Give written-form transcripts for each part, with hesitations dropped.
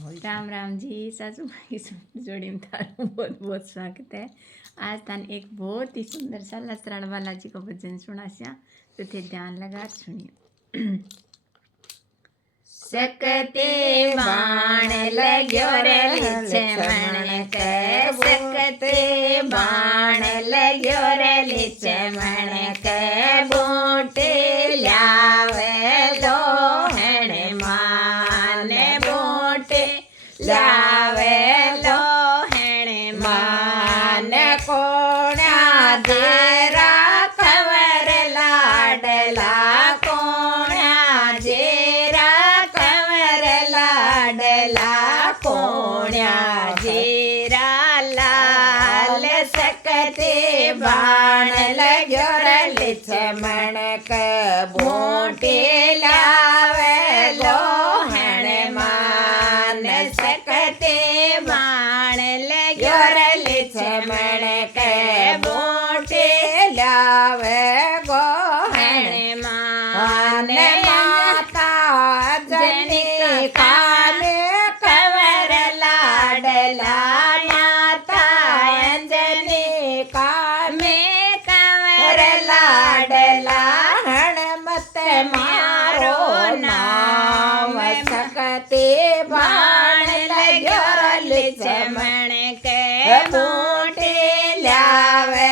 राम राम जी सासू माँ की जोड़ी में थारा बहुत बहुत स्वागत है। आज तान एक बहुत ही सुंदर सा लसराण वाला जी को भजन सुनास्या, तो थे ध्यान लगा सुनिए। सकते बाण लग्यो रे लक्ष्मण के, सकते बाण लग्यो रे लक्ष्मण के, बोटे लावे लोहण मान, बोटे लावे लोहण मान, कोणा देरा खबर लाडला, कोणा जेरा खबर लाडला, कोण्या जेरा लाल, सकते बाण लग्यो रे लक्ष्मण के, बोटे लावे लोहण मान, सकते बाण लग्यो रे लक्ष्मण के, बोटे लावे गोहण मान, माता जनी कान खबर लाडला, माता अंजनी कान खबर लाडला, हणमत मारो नाम, सकते बाण लग्यो लक्ष्मण के, बोटे लावे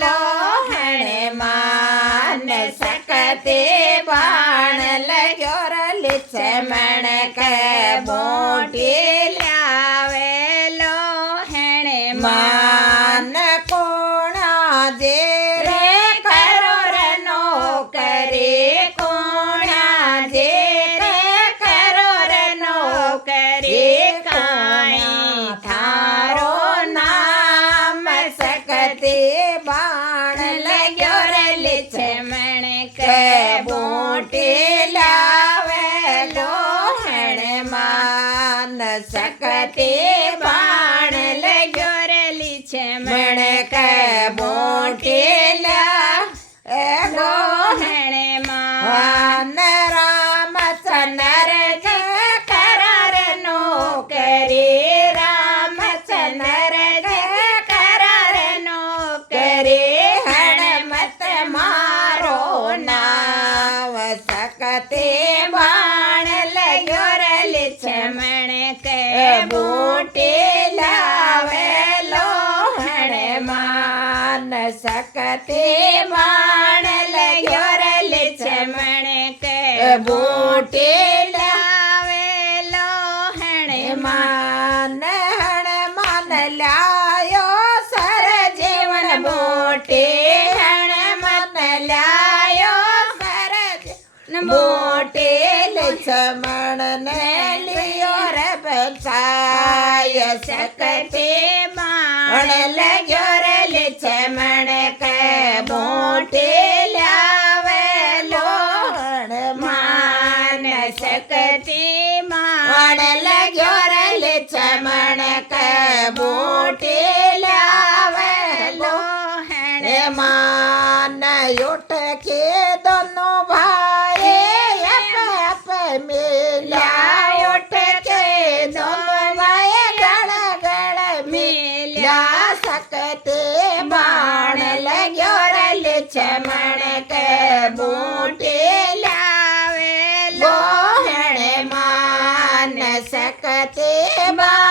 लोहण मान, सकते बाण लग्यो लक्ष्मण के, बोटे लावे लोहण मान, कोणा जे रे करो रे नौकरी, कोणा जे रे करो रे नौकरी, काई थारो नाम, सकते बाण लग्यो रे लक्ष्मण के, बोटे लावे लोहण मान, सकते बाण लग्यो रे लक्ष्मण के, बोटे लावे लोहण मान, रामचंद्र के करार नौकरी, रामचंद्र के करार नौकरी, हणमत मारो नाव, सकते बाण लग्यो रे लक्ष्मण के, बोटे लावे लोहण मान, सकते बाण लग्यो रे लक्ष्मण के, बोटे लावे लोहण मान, हनुमान लायो सर जीवन बोटे, हनुमान लायो सर जीवन बोटे, लक्ष्मण ने लियो रे बचाय, सकते बाण लग्यो रे लक्ष्मण के, बोटे लावे लोहण मान, सकते बाण लग्यो रे लक्ष्मण के, बोटे लावे लोहण मान, उठ के दोनों भाई अप मिला, उठ के दोनों भाई गड़ गड़ मिला, सकते बाण लग्यो रे लक्ष्मण के, बोटे लावे लोहण मान, सकते बाण